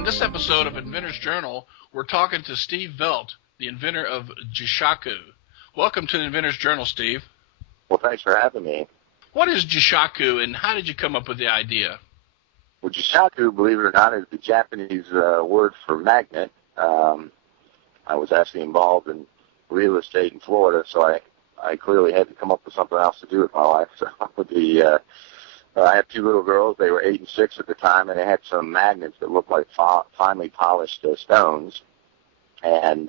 In this episode of Inventor's Journal, we're talking to Steve Velt, the inventor of Jishaku. Welcome to the Inventor's Journal, Steve. Well, thanks for having me. What is Jishaku, and how did you come up with the idea? Well, Jishaku, believe it or not, is the Japanese word for magnet. I was actually involved in real estate in Florida, so I clearly had to come up with something else to do with my life. So I had two little girls. They were 8 and 6 at the time, and they had some magnets that looked like finely polished stones. And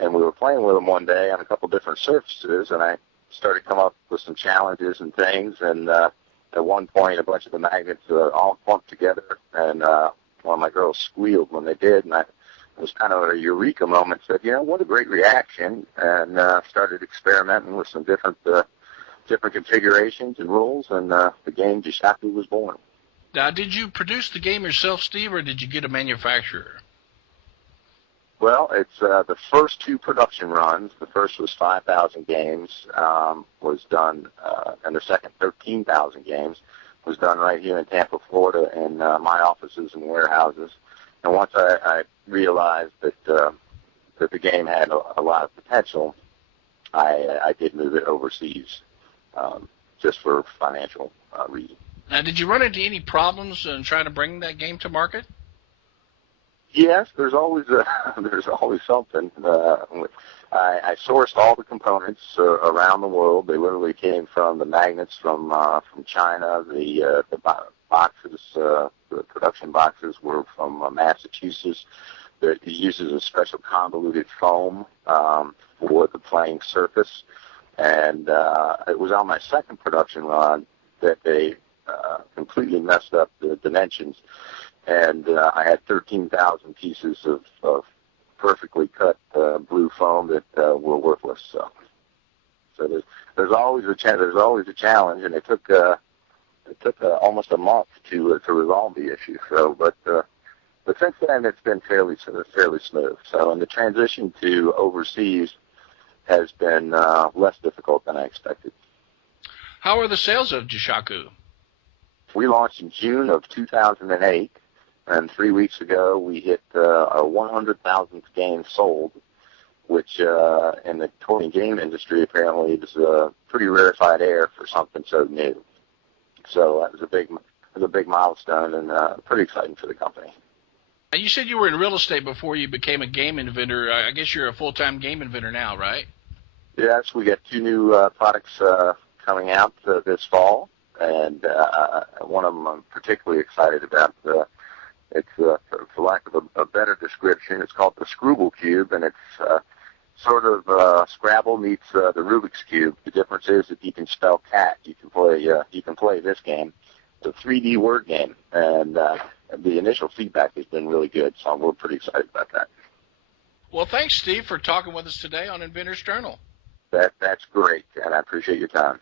we were playing with them one day on a couple different surfaces, and I started to come up with some challenges and things. And at one point, a bunch of the magnets all clumped together, and one of my girls squealed when they did, and it was kind of a eureka moment. Said, what a great reaction, and started experimenting with some different configurations and rules, and the game Jishaku was born. Now, did you produce the game yourself, Steve, or did you get a manufacturer? Well, it's the first two production runs. The first was 5,000 games, was done, and the second 13,000 games was done right here in Tampa, Florida, in my offices and warehouses. And once I realized that the game had a lot of potential, I did move it overseas, just for financial reasons. Now, did you run into any problems in trying to bring that game to market? Yes, there's always something. I sourced all the components around the world. They literally came from the magnets from China. The boxes, the production boxes, were from Massachusetts. It uses a special convoluted foam for the playing surface. And it was on my second production run that they completely messed up the dimensions. And I had 13,000 pieces of perfectly cut blue foam that were worthless. So there's always a challenge, and it took almost a month to resolve the issue. So, but since then it's been fairly smooth. So, and the transition to overseas has been less difficult than I expected. How are the sales of Jishaku? We launched in June of 2008, and 3 weeks ago we hit our 100,000th game sold, which in the toy game industry apparently is pretty rarefied air for something so new. So that was a big milestone, and pretty exciting for the company. You said you were in real estate before you became a game inventor. I guess you're a full-time game inventor now, right? Yes, we got two new products coming out this fall, and one of them I'm particularly excited about. It's, for lack of a better description, it's called the Scrabble Cube, and it's sort of Scrabble meets the Rubik's Cube. The difference is that you can spell cat. You can play this game. It's a 3D word game, and the initial feedback has been really good, so we're pretty excited about that. Well, thanks, Steve, for talking with us today on Inventor's Journal. That's great, and I appreciate your time.